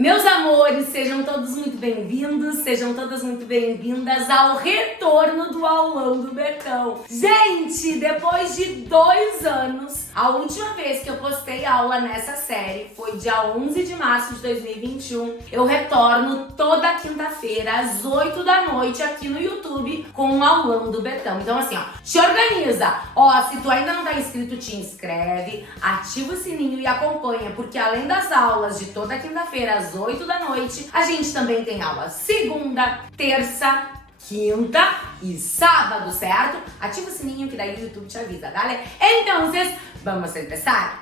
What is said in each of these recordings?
Meus amores, sejam todos muito bem-vindos, sejam todas muito bem-vindas ao retorno do aulão do Betão. Gente, depois de 2 anos, a última vez que eu postei aula nessa série foi dia 11 de março de 2021. Eu retorno toda quinta-feira às 8 da noite aqui no YouTube com o aulão do Betão. Então assim, ó, te organiza. Ó, se tu ainda não tá inscrito, te inscreve, ativa o sininho e acompanha, porque além das aulas de toda quinta-feira às 8 da noite, a gente também tem aula segunda, terça, quinta e sábado, certo? Ativa o sininho que daí o YouTube te avisa, galera. Então, vamos começar?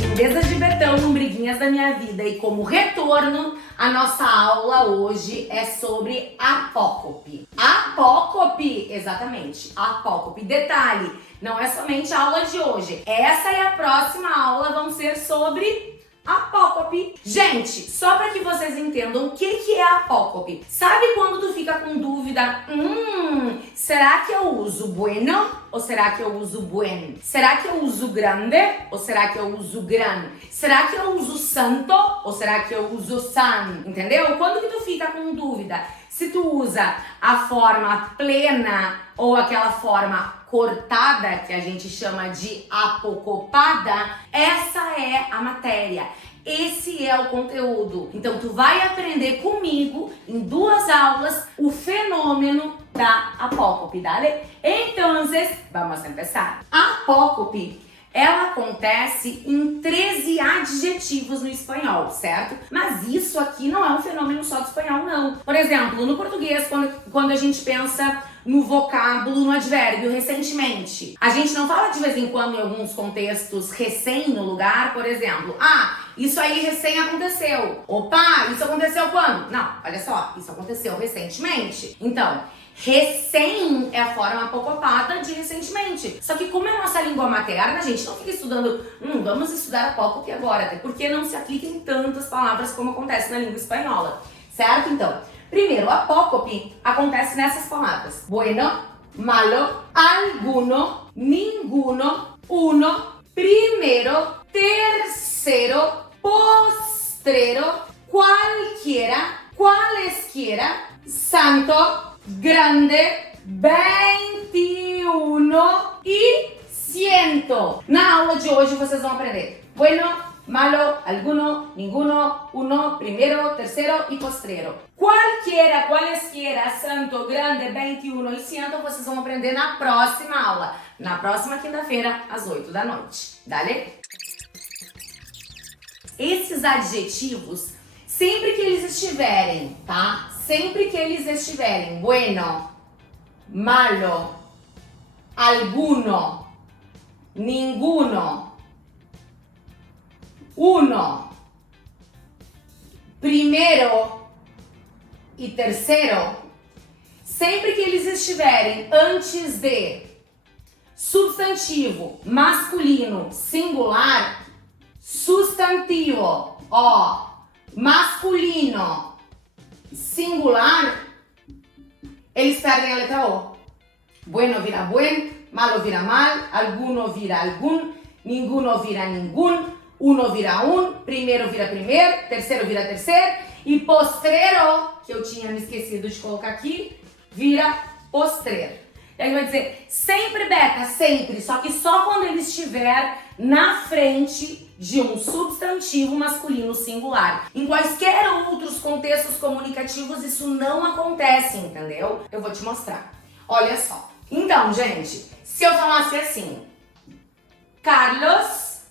Lindezas de Betão, briguinhas da minha vida, e como retorno, a nossa aula hoje é sobre apócope. Apócope, exatamente, apócope. Detalhe, não é somente a aula de hoje. Essa e a próxima aula vão ser sobre apócope. Gente, só para que vocês entendam o que é apócope. Sabe quando tu fica com dúvida? Será que eu uso bueno ou será que eu uso buen? Será que eu uso grande ou será que eu uso gran? Será que eu uso santo ou será que eu uso san? Entendeu? Quando que tu fica com dúvida? Se tu usa a forma plena ou aquela forma cortada, que a gente chama de apocopada, essa é a matéria. Esse é o conteúdo. Então tu vai aprender comigo em 2 aulas o fenômeno da apócope, ¿dale? Então, vamos começar. A apócope, ela acontece em 13 adjetivos no espanhol, certo? Mas isso aqui não é um fenômeno só do espanhol, não. Por exemplo, no português, quando a gente pensa no vocábulo, no advérbio, recentemente, a gente não fala de vez em quando em alguns contextos recém no lugar, por exemplo, isso aí recém aconteceu. Opa, isso aconteceu quando? Não, olha só, isso aconteceu recentemente. Então, recém é a forma apocopada de recentemente. Só que como é a nossa língua materna, a gente não fica estudando, vamos estudar apócope agora, até porque não se aplica em tantas palavras como acontece na língua espanhola, certo? Então, primeiro, apócope acontece nessas palavras: bueno, malo, alguno, ninguno, uno, primero, tercero, postrero, cualquiera, cualesquiera, santo, grande, 21 e 100. Na aula de hoje vocês vão aprender bueno, malo, alguno, ninguno, uno, primero, tercero e postrero. Cualquiera, cualesquiera, santo, grande, 21 e 100 vocês vão aprender na próxima aula, na próxima quinta-feira, às 8 da noite. Dale? Esses adjetivos, sempre que eles estiverem, tá? Sempre que eles estiverem bueno, malo, alguno, ninguno, uno, primero e terceiro, sempre que eles estiverem antes de substantivo masculino singular, substantivo, masculino singular, eles perdem a letra O. Bueno vira buen, malo vira mal, alguno vira algum, ninguno vira ninguém, uno vira primeiro vira primeiro, terceiro vira terceiro e postrero, que eu tinha me esquecido de colocar aqui, vira postreiro. E aí vai dizer sempre, Beta, sempre, só que só quando ele estiver na frente de um substantivo masculino singular. Em quaisquer outros contextos comunicativos isso não acontece, entendeu? Eu vou te mostrar. Olha só. Então, gente, se eu falasse assim, Carlos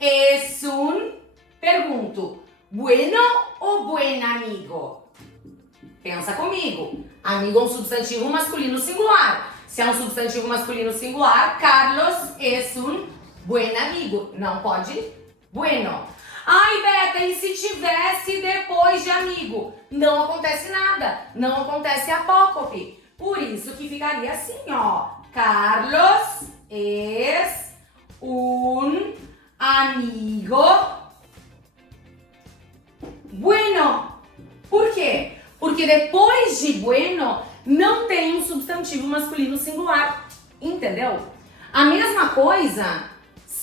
es un, pergunto, bueno ou buen amigo? Pensa comigo. Amigo é um substantivo masculino singular. Se é um substantivo masculino singular, Carlos es un buen amigo. Não pode? Bueno. Ai, Beta, e se tivesse depois de amigo? Não acontece nada. Não acontece apócope. Por isso que ficaria assim, ó. Carlos es un amigo bueno. Por quê? Porque depois de bueno não tem um substantivo masculino singular. Entendeu? A mesma coisa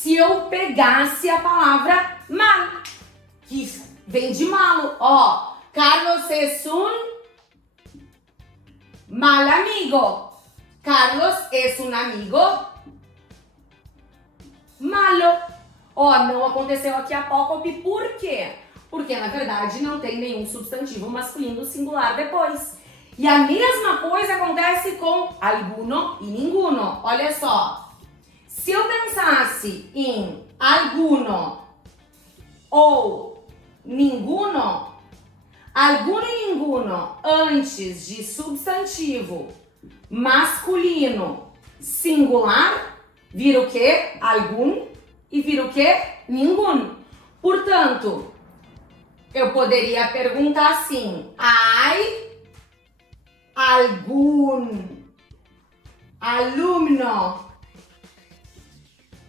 se eu pegasse a palavra mal, que vem de malo. Ó, Carlos es un mal amigo. Carlos es un amigo malo. Ó, não aconteceu aqui apócope, por quê? Porque, na verdade, não tem nenhum substantivo masculino singular depois. E a mesma coisa acontece com alguno e ninguno. Olha só. Se eu pensasse em alguno ou ninguno, alguno e ninguno antes de substantivo masculino singular, vira o quê? Algum e vira o quê? Ninguno. Portanto, eu poderia perguntar assim: hay algún alumno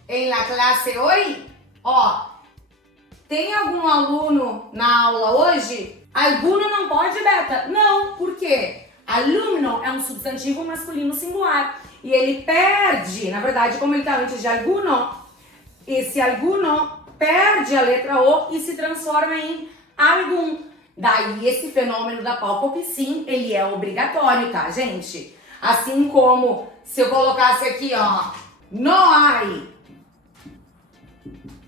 en la clase hoy? Ó, tem algum aluno na aula hoje? Alguno não pode, Beta? Não, por quê? Alumno é um substantivo masculino singular e ele perde, na verdade, como ele está antes de alguno, esse alguno perde a letra O e se transforma em algum. Daí esse fenômeno da apócope, sim, ele é obrigatório, tá, gente? Assim como se eu colocasse aqui, ó, no hay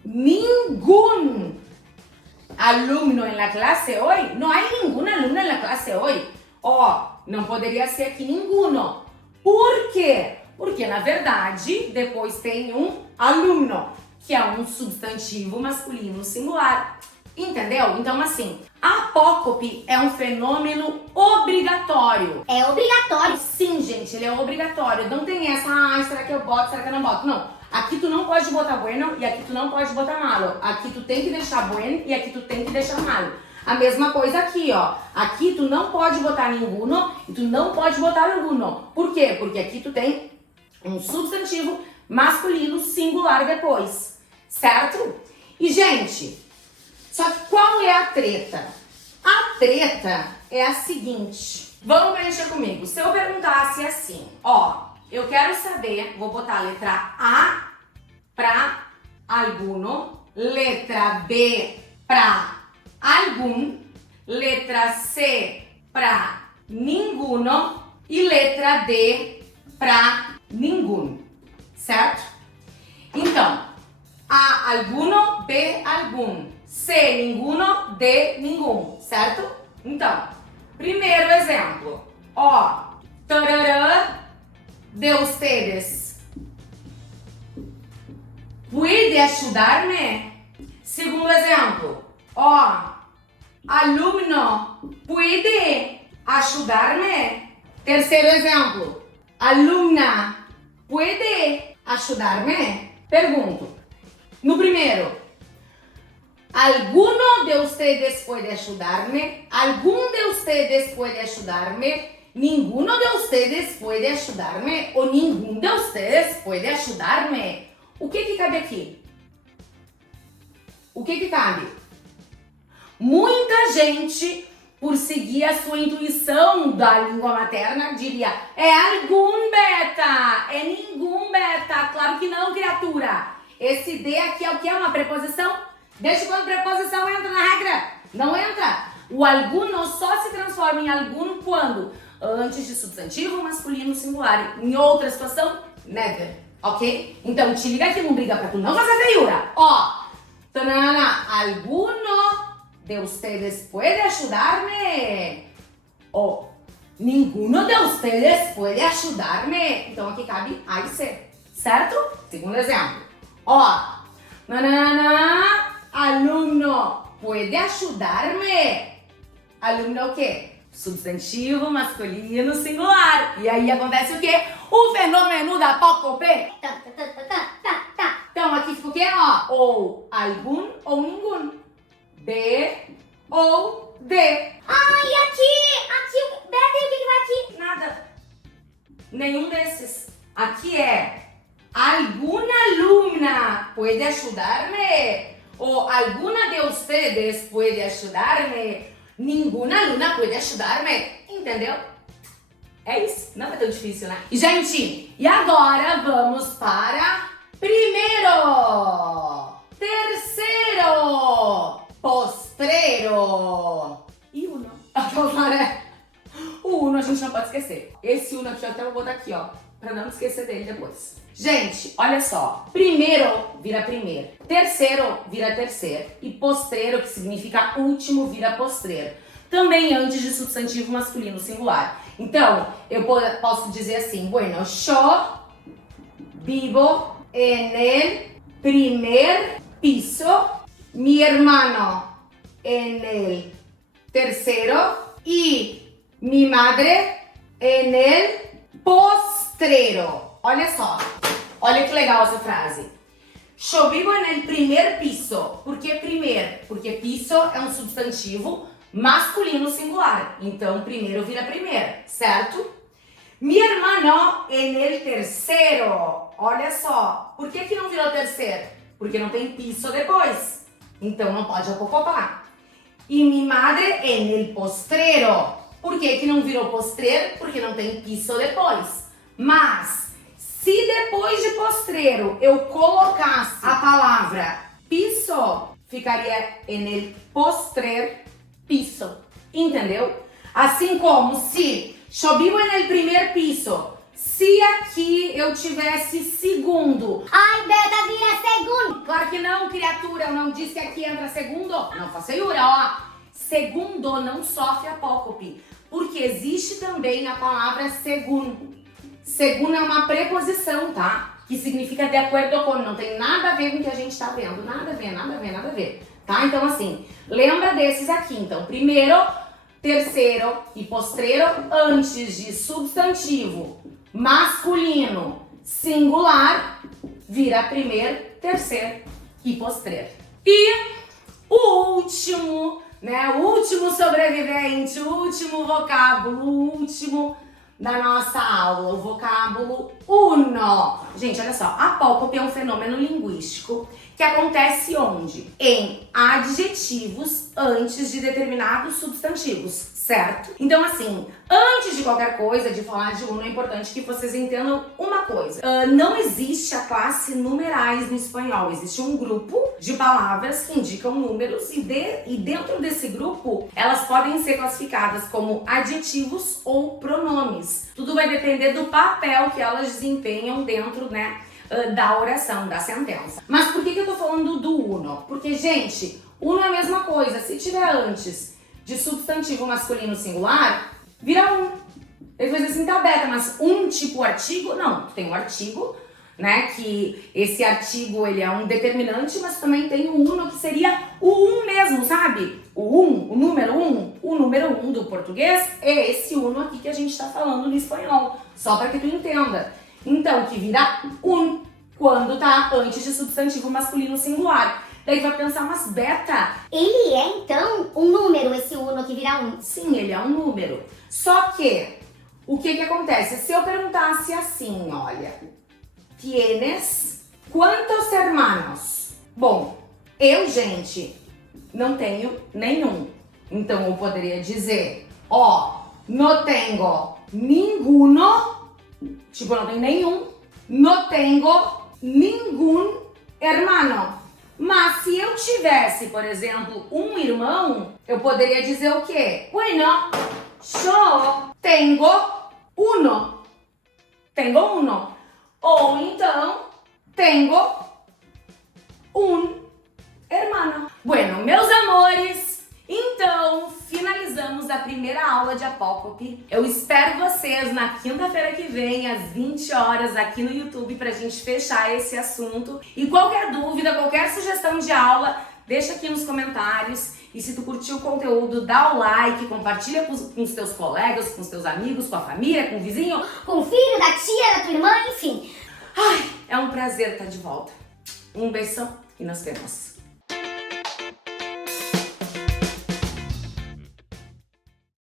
ningún alumno en la clase hoy. No hay ningún alumno en la clase hoy. Ó, não poderia ser aqui ninguno. Por quê? Porque, na verdade, depois tem um aluno, que é um substantivo masculino singular. Entendeu? Então, assim, a apócope é um fenômeno obrigatório. É obrigatório. Sim, gente, ele é obrigatório. Não tem essa, será que eu boto, será que eu não boto? Não. Aqui tu não pode botar bueno e aqui tu não pode botar malo. Aqui tu tem que deixar bueno e aqui tu tem que deixar malo. A mesma coisa aqui, ó. Aqui tu não pode botar ninguno e tu não pode botar alguno. Por quê? Porque aqui tu tem um substantivo masculino singular depois. Certo? E, gente, só que qual é a treta? A treta é a seguinte. Vamos preencher comigo. Se eu perguntasse assim, ó, eu quero saber, vou botar a letra A para alguno, letra B para algum, letra C para ninguno e letra D para ninguno, certo? Então, A alguno, B algum, C ninguno, D ninguém, certo? Então, primeiro exemplo, ó, tarará de ustedes. ¿Puede ayudarme? Segundo exemplo, ó, alumno, ¿puede ayudarme? Terceiro exemplo, alumna, ¿puede ayudarme? Pergunto, no primeiro, ¿alguno de ustedes puede ayudarme? ¿Algún de ustedes puede ayudarme? ¿Ninguno de ustedes puede ayudarme? ¿O ninguno de ustedes puede ayudarme? O que cabe aqui? O que cabe? Muita gente, por seguir a sua intuição da língua materna, diria: é algum, Beta, é nenhum, Beta. Claro que não, criatura. Esse D aqui é o que? É uma preposição? Desde quando preposição entra na regra? Não entra. O alguno só se transforma em alguno quando? Antes de substantivo masculino singular. Em outra situação, never. Ok? Então te liga aqui, não briga pra tu não fazer feiura. Ó, tanana, alguno de ustedes puede ayudarme? Ou ninguno de ustedes puede ayudarme? Então aqui cabe A e C, certo? Segundo exemplo. Ó, nanana, alumno puede ayudarme? Alumno é o quê? Substantivo masculino singular. E aí acontece o quê? O fenômeno da apócope. Então aqui fica o quê? Ó, ou algum ou ninguém. B ou D. Ah, e aqui, Beta, e o que vai aqui? Nada. Nenhum desses. Aqui é alguna alumna puede ayudarme? Ou alguna de ustedes puede ayudarme? Ninguna aluna puede ayudarme. Entendeu? É isso. Não é tão difícil, né? E, gente, e agora vamos para Primeiro. Terceiro. Postrero. E uno. O uno a gente não pode esquecer. Esse uno aqui, eu até vou botar aqui, ó, pra não esquecer dele depois. Gente, olha só. Primeiro vira primeiro. Terceiro vira terceiro. E postrero, que significa último, vira postrero. Também antes de substantivo masculino singular. Então, eu posso dizer assim, bueno, yo vivo en el primer piso, mi hermano en el tercero y mi madre en el postrero. Olha só, olha que legal essa frase. Yo vivo en el primer piso. Por que primeiro? Porque piso é um substantivo masculino singular. Então, primeiro vira primeiro, certo? Mi hermano en el tercero. Olha só, por que não virou terceiro? Porque não tem piso depois. Então, não pode apocopar. E mi madre en el postrero. Por que não virou postreiro? Porque não tem piso depois. Mas, se depois de postrero eu colocasse a palavra piso, ficaria en el postrer piso. Entendeu? Assim como se yo vivo en el primer piso. Se aqui eu tivesse segundo. Ai, Beta, vira segundo. Claro que não, criatura. Eu não disse que aqui entra segundo. Não faça iura, ó. Segundo não sofre apócope. Porque existe também a palavra segundo. Segundo é uma preposição, tá? Que significa de acordo com. Não tem nada a ver com o que a gente tá vendo. Nada a ver, nada a ver, nada a ver. Tá? Então, assim, lembra desses aqui. Então, primeiro, terceiro e postrero antes de substantivo masculino singular vira primeiro, terceiro e postrero. E o último, né? O último sobrevivente, o último vocábulo, o último da nossa aula, o vocábulo uno. Gente, olha só, apócope é um fenômeno linguístico que acontece onde? Em adjetivos antes de determinados substantivos, certo? Então, assim, antes de qualquer coisa, de falar de uno, é importante que vocês entendam uma coisa. Não existe a classe numerais no espanhol. Existe um grupo de palavras que indicam números e dentro desse grupo, elas podem ser classificadas como adjetivos ou pronomes. Tudo vai depender do papel que elas desempenham dentro, né, da oração, da sentença. Mas por que eu tô falando do uno? Porque, gente, uno é a mesma coisa. Se tiver antes de substantivo masculino singular, vira um. Ele vai dizer assim, tá, Beta, mas um tipo artigo? Não, tem um artigo, né, que esse artigo, ele é um determinante, mas também tem o uno, que seria o um mesmo, sabe? O número um do português é esse uno aqui que a gente tá falando no espanhol, só para que tu entenda. Então, que vira um quando tá antes de substantivo masculino singular. Daí vai pensar, mas Beta, Ele é, então, um número, esse uno que vira um. sim, ele é um número. Só que, o que acontece? Se eu perguntasse assim, olha, ¿tienes quantos hermanos? Bom, eu, gente, não tenho nenhum. Então, eu poderia dizer, ó, no tengo ninguno, tipo, não tenho nenhum, no tengo ningún hermano. Mas se eu tivesse, por exemplo, um irmão, eu poderia dizer o quê? Bueno, yo tengo uno. Tengo uno. Ou então, tengo un hermano. Bueno, meus amores, então finalizamos a primeira aula de apócope. Eu espero vocês na quinta-feira que vem, às 20 horas, aqui no YouTube, pra gente fechar esse assunto. E qualquer dúvida, qualquer sugestão de aula, deixa aqui nos comentários. E se tu curtiu o conteúdo, dá o like, compartilha com os teus colegas, com os teus amigos, com a família, com o vizinho, Com o filho, da tia, da tua irmã, enfim. Ai, é um prazer estar de volta. Um beijão e nos vemos.